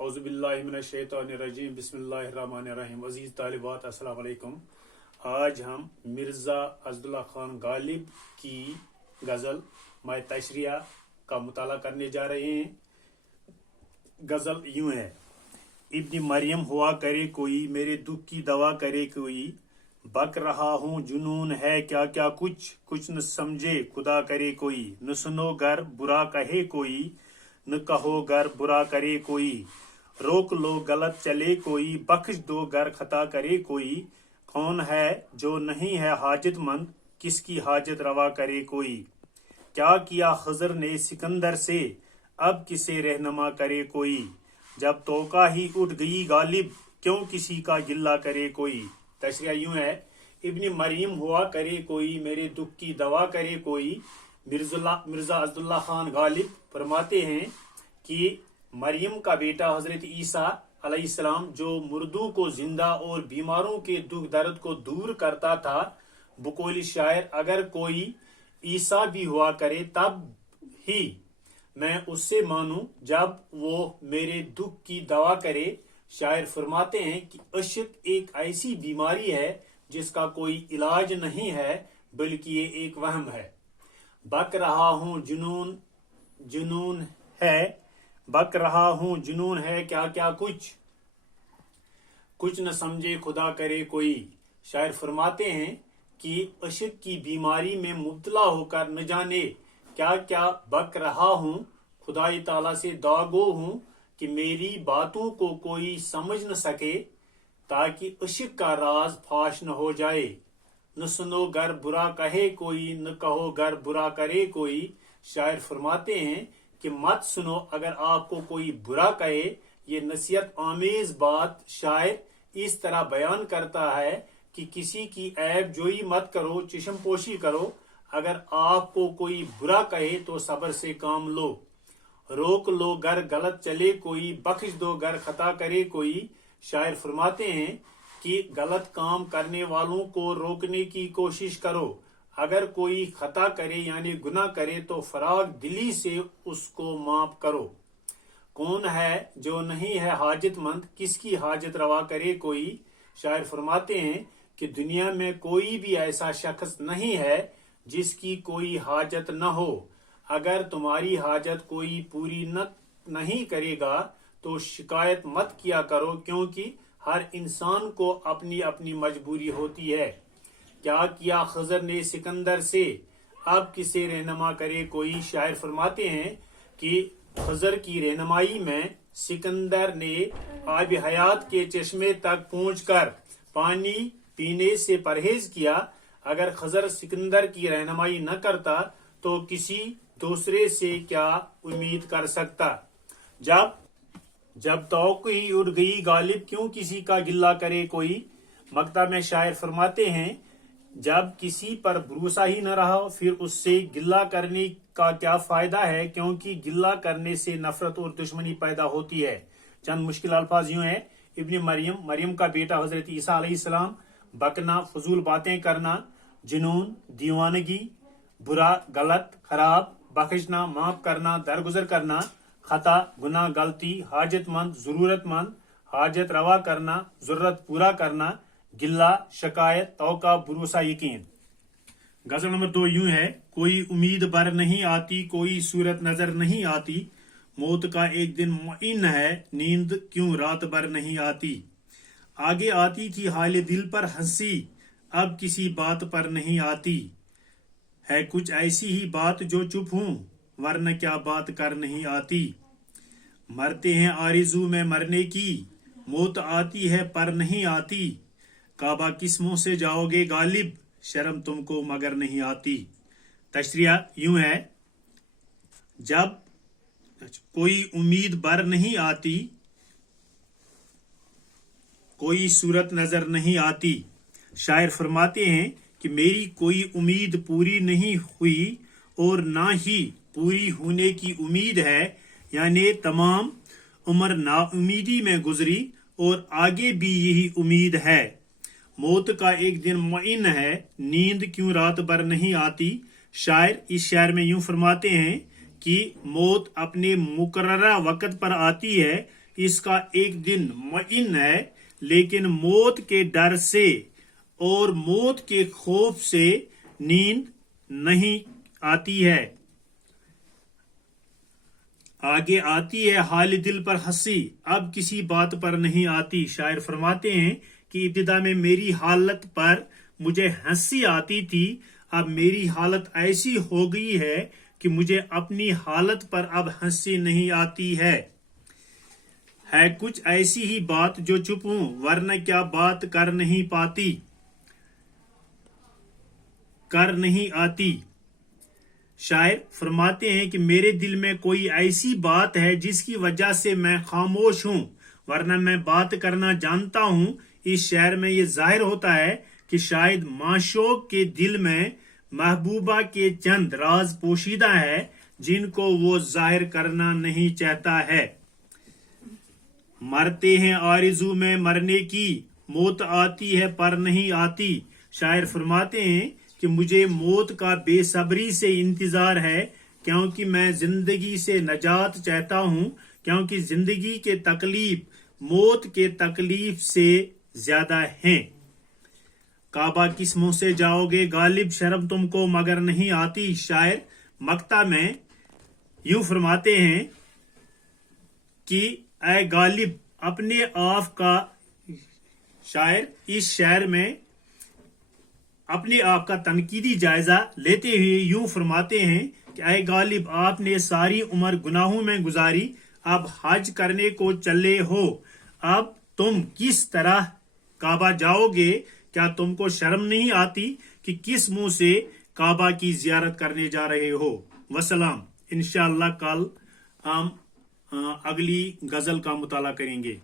औज़ुबिल्लाहि मिनश्शैतानिर्रजीम बिस्मिल्लाहिर्रहमानिर्रहीम। अजीज तालिबात अस्सलाम वालेकुम। आज हम मिर्ज़ा अज़दुल्ला खान गालिब की गज़ल माय तशरिया का मुताला करने जा रहे हैं। गज़ल यूं है। इब्न मरियम हुआ करे कोई, मेरे दुख की दवा करे कोई, बक रहा हूँ जुनून है क्या क्या कुछ न समझे खुदा करे कोई, न सुनो गर बुरा कहे कोई, न कहो गर बुरा करे कोई, रोक लो गलत चले कोई, बख्श दो गर खता करे कोई, कौन है जो नहीं है हाजतमंद, किसकी हाजत रवा करे कोई, क्या किया खज़र ने सिकंदर से, अब किसे रहनुमा करे कोई, जब तोका ही उठ गई गालिब, क्यों किसी का गिल्ला करे कोई। तशरिया यूं है। इब्न मरियम हुआ करे कोई, मेरे दुख की दवा करे कोई। मिर्जा अज़दुल्ला खान गालिब फरमाते हैं कि मरियम का बेटा हजरत ईसा अलैहिस्सलाम जो मुर्दों को जिंदा और बीमारों के दुख दर्द को दूर करता था, बकौल शायर अगर कोई ईसा भी हुआ करे तब ही मैं उससे मानूं जब वो मेरे दुख की दवा करे। शायर फरमाते हैं कि इश्क एक ऐसी बीमारी है जिसका कोई इलाज नहीं है, बल्कि ये एक वहम है। बक रहा हूँ जुनून है क्या क्या कुछ न समझे खुदा करे कोई। शायर फरमाते हैं कि इश्क की बीमारी में मुब्तला होकर न जाने क्या क्या बक रहा हूँ, खुदाई ताला से दागो हूँ कि मेरी बातों को कोई समझ न सके, ताकि इश्क का राज फाश न हो जाए। न सुनो गर बुरा कहे कोई, न कहो गर बुरा करे कोई। शायर फरमाते हैं कि मत सुनो अगर आपको कोई बुरा कहे। ये नसीहत आमेज बात शायर इस तरह बयान करता है कि किसी की ऐब जोई मत करो, चिश्म पोशी करो। अगर आपको कोई बुरा कहे तो सब्र से काम लो, रोक लो गर गलत चले कोई, बख्श दो गर खता करे कोई। शायर फरमाते हैं कि गलत काम करने वालों को रोकने की कोशिश करो। अगर कोई खता करे यानी गुनाह करे तो फराग दिली से उसको माफ करो। कौन है जो नहीं है हाजतमंद, किसकी हाजत रवा करे कोई। शायर फरमाते हैं कि दुनिया में कोई भी ऐसा शख्स नहीं है जिसकी कोई हाजत न हो। अगर तुम्हारी हाजत कोई पूरी नहीं करेगा तो शिकायत मत किया करो, क्योंकि हर इंसान को अपनी अपनी मजबूरी होती है। क्या किया खज़र ने सिकंदर से, अब किसे रहनुमा करे कोई। शायर फरमाते हैं कि खज़र की रहनुमाई में सिकंदर ने आब हयात के चश्मे तक पहुंचकर पानी पीने से परहेज किया। अगर खज़र सिकंदर की रहनुमाई न करता तो किसी दूसरे से क्या उम्मीद कर सकता। जब तौक ही उड़ गई गालिब, क्यों किसी का गिल्ला करे कोई। मक्ता में शायर फरमाते हैं जब किसी पर भरोसा ही न रहा फिर उससे गिल्ला करने का क्या फायदा है, क्योंकि गिल्ला करने से नफरत और दुश्मनी पैदा होती है। चंद मुश्किल अल्फाज यूं है। इब्न मरियम का बेटा हजरत ईसा अलैहिस्सलाम, बकना फजूल बातें करना, जुनून दीवानगी, बुरा गलत खराब, बख्शना माफ करना, दरगुजर करना, खता गुनाह गलती, हाजतमंद जरूरतमंद, हाजत रवा करना जरूरत पूरा करना, गिल्ला शिकायत, तौका भरोसा यकीन। गजल नंबर 2 यूं है। कोई उम्मीद बर नहीं आती, कोई सूरत नजर नहीं आती, मौत का एक दिन मुइन है, नींद क्यों रात भर नहीं आती। आगे आती थी हाल दिल पर हंसी, अब किसी बात पर नहीं आती, है कुछ ऐसी ही बात जो चुप हूं, वरना क्या बात कर नहीं आती। मरते हैं आरिज़ू में मरने की, मौत आती है पर नहीं आती, काबा किस मुंह से जाओगे गालिब, शर्म तुमको मगर नहीं आती। तशरिया यूं है। जब कोई उम्मीद बर नहीं आती, कोई सूरत नजर नहीं आती। शायर फरमाते हैं कि मेरी कोई उम्मीद पूरी नहीं हुई और ना ही पूरी होने की उम्मीद है, यानी तमाम उम्र नाउमीदी में गुजरी और आगे भी यही उम्मीद है। मौत का एक दिन मुइन है, नींद क्यों रात भर नहीं आती। शायर इस शायर में यूं फरमाते हैं कि मौत अपने मुकर्ररा वक्त पर आती है, इसका एक दिन मुइन है, लेकिन मौत के डर से और मौत के खौफ से नींद नहीं आती है। आगे आती है हाल दिल पर हंसी, अब किसी बात पर नहीं आती। शायर फरमाते हैं कि इब्तिदा में मेरी हालत पर मुझे हंसी आती थी, अब मेरी हालत ऐसी हो गई है कि मुझे अपनी हालत पर अब हंसी नहीं आती है कुछ ऐसी ही बात जो चुप हूं, वरना क्या बात कर नहीं आती। शायर फरमाते हैं कि मेरे दिल में कोई ऐसी बात है जिसकी वजह से मैं खामोश हूं, वरना मैं बात करना जानता हूं। इस शेर में ये जाहिर होता है कि शायद माशूक के दिल में महबूबा के चंद राज पोशीदा है जिनको वो जाहिर करना नहीं चाहता है। मरते हैं आरज़ू में मरने की, मौत आती है पर नहीं आती। शायर फरमाते हैं कि मुझे मौत का बेसब्री से इंतजार है, क्योंकि मैं जिंदगी से नजात चाहता हूं, क्योंकि जिंदगी के तकलीफ मौत के तकलीफ से ज्यादा हैं। काबा किस मुंह से जाओगे गालिब, शर्म तुमको मगर नहीं आती। शायर मक्ता में यूं फरमाते हैं कि ऐ गालिब अपने आप का, शायर इस शेर में अपने आप का तनकीदी जायजा लेते हुए यूं फरमाते हैं कि ऐ गालिब आपने सारी उम्र गुनाहों में गुजारी, अब हज करने को चले हो, अब तुम किस तरह काबा जाओगे? क्या तुमको शर्म नहीं आती कि किस मुंह से काबा की जियारत करने जा रहे हो? वसलाम। इंशाअल्लाह कल हम अगली गजल का मुताला करेंगे।